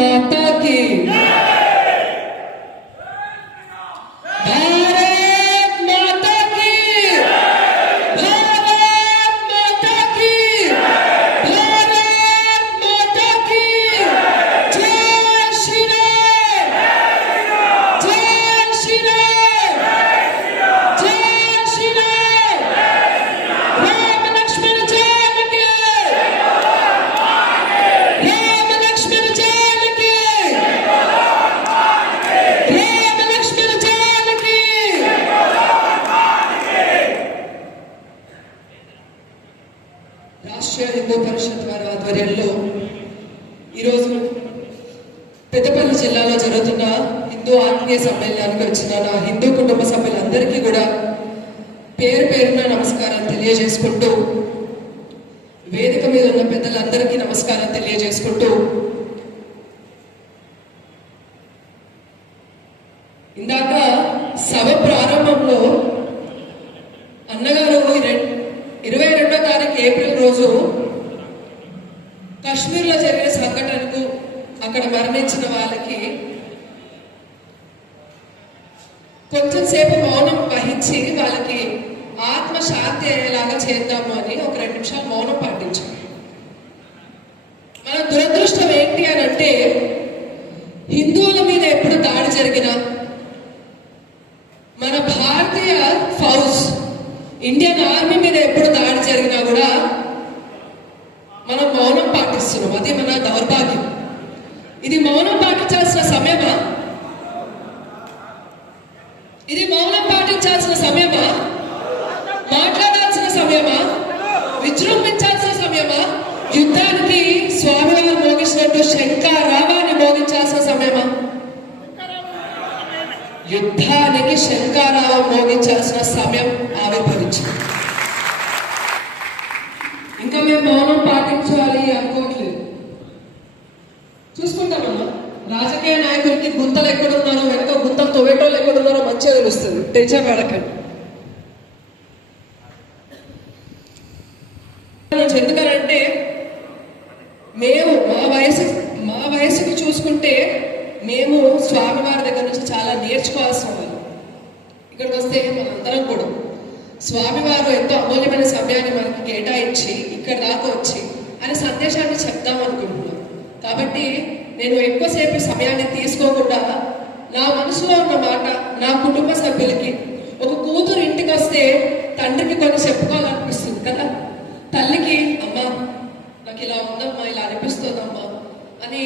माता की, भारत माता की, भारत माता की, भारत माता की। जय श्री राम, जय श्री राम, जय श्री राम। राम लक्ष्मण जानकी, राम लक्ष्मण जानकी, राम लक्ष्मण जानकी। రాష్ట్రీయ హిందూ పరిషత్ వారి ఆధ్వర్యంలో ఈరోజు పెద్దపల్లి జిల్లాలో జరుగుతున్న హిందూ ఆత్మీయ సమ్మేళనానికి వచ్చిన నా హిందూ కుటుంబ సభ్యులందరికీ కూడా పేరు పేరున నమస్కారం తెలియజేసుకుంటూ, వేదిక మీద ఉన్న పెద్దలందరికీ నమస్కారం తెలియజేసుకుంటూ, ఇందాక సభ ప్రారంభంలో అన్నగారు 22వ తారీఖు ఏప్రిల్ రోజు కాశ్మీర్లో జరిగిన సంఘటనకు అక్కడ మరణించిన వాళ్ళకి కొంచెం సేపు మౌనం వహించి వాళ్ళకి ఆత్మ శాంతి అయ్యేలాగా చేద్దాము అని ఒక 2 నిమిషాలు మౌనం పాటించాం. మన దురదృష్టం ఏంటి అని అంటే, హిందువుల మీద ఎప్పుడు దాడి జరిగినా, మన భారతీయ ఫౌజ్ ఇండియన్ ఆర్మీ మీద ఎప్పుడు దాడి జరిగినా కూడా మనం మౌనం పాటిస్తున్నాం. అది మన దౌర్భాగ్యం. ఇది మౌనం పాటించాల్సిన సమయమా? ఇది మౌనం పాటించాల్సిన సమయమా? మాట్లాడాల్సిన సమయమా? విజృంభించాల్సిన సమయమా? యుద్ధానికి స్వామివారు మోగించినట్టు శంఖారావాన్ని మోగించాల్సిన సమయమా? యుద్ధానికి శంఖారావం మోగించాల్సిన సమయం ఆవిర్భవించింది. ఇంకా మేము మౌనం పాటించాలి అనుకోవట్లేదు. చూసుకుంటామన్నా, రాజకీయ నాయకులకి గుంతలు ఎక్కడున్నారో, వెనక గుంతలు తవ్వేటోళ్ళు ఎక్కడున్నారో మంచిగా తెలుస్తుంది. టెన్షన్ పడకండి. ఎందుకనంటే మేము మా వయసుకి చూసుకుంటే మేము స్వామివారి దగ్గర నుంచి చాలా నేర్చుకోవాల్సిన వాళ్ళు. ఇక్కడికి వస్తే మనందరం కూడా స్వామివారు ఎంతో అమూల్యమైన సమయాన్ని మనకి కేటాయించి ఇక్కడ దాకా వచ్చి అనే సందేశాన్ని చెప్దాం అనుకుంటున్నాం. కాబట్టి నేను ఎక్కువసేపు సమయాన్ని తీసుకోకుండా నా మనసులో ఉన్న మాట నా కుటుంబ సభ్యులకి, ఒక కూతురు ఇంటికి వస్తే తండ్రికి కొన్ని చెప్పుకోవాలనిపిస్తుంది కదా, తల్లికి అమ్మా నాకు ఇలా ఉందమ్మా, ఇలా అనిపిస్తుందమ్మా అని